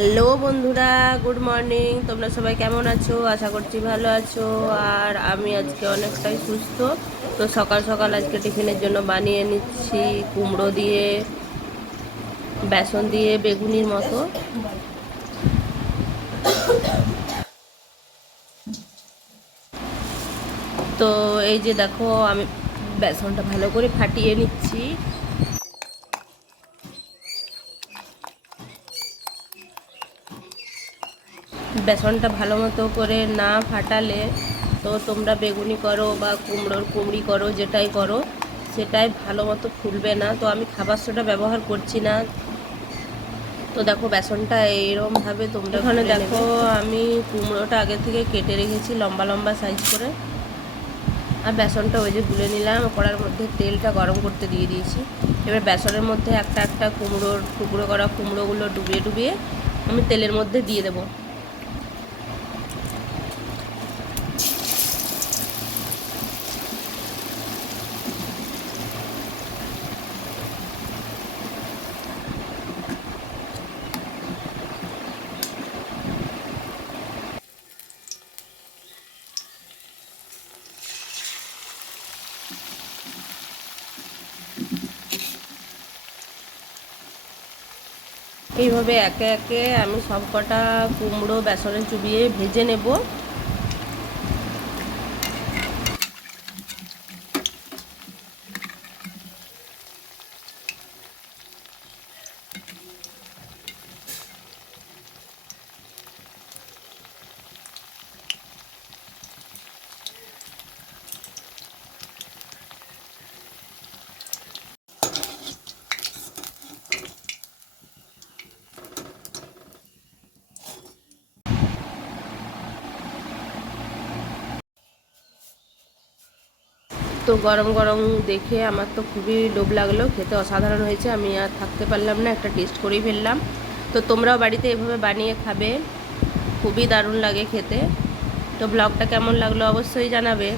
Hello বন্ধুরা, good morning. তোমরা সবাই কেমন আছো? আশা করছি ভালো আছো। আর আমি আজকে অনেকটাই সুস্থ। তো সকাল সকাল আজকে টিফিনের জন্য বানিয়ে নিচ্ছি কুমড়ো দিয়ে, বেসন দিয়ে, বেগুনির মতো। তো এই যে দেখো, আমি বেসনটা ভালো করে ফাটিয়ে নিচ্ছি। বেসনটা ভালো মতো করে না ফাটালে তো তোমরা বেগুনি করো বা কুমড়ি করো, যেটাই করো সেটাই ভালো মতো ফুলবে না। তো আমি খাবার সোডা ব্যবহার করছি না। তো দেখো বেসনটা এইরকমভাবে তোমরা এখানে দেখো, আমি কুমড়োটা আগে থেকে কেটে রেখেছি লম্বা লম্বা সাইজ করে। আর বেসনটা ওই যে গুলে নিলাম, কড়ার মধ্যে তেলটা গরম করতে দিয়ে দিয়েছি। এবার বেসনের মধ্যে একটা একটা কুমড়োর টুকরো করা কুমড়োগুলো ডুবিয়ে ডুবিয়ে আমি তেলের মধ্যে দিয়ে দেবো। এইভাবে একে একে আমি সব কটা কুমড়ো বেসনে চুবিয়ে ভেজে নেব। তো গরম গরম দেখে আমার তো খুবই লোভ লাগলো, খেতে অসাধারণ হয়েছে। আমি আর থাকতে পারলাম না, একটা টেস্ট করেই ফেললাম। তো তোমরাও বাড়িতে এভাবে বানিয়ে খাবে, খুবই দারুণ লাগে খেতে। তো ব্লগটা কেমন লাগলো অবশ্যই জানাবে।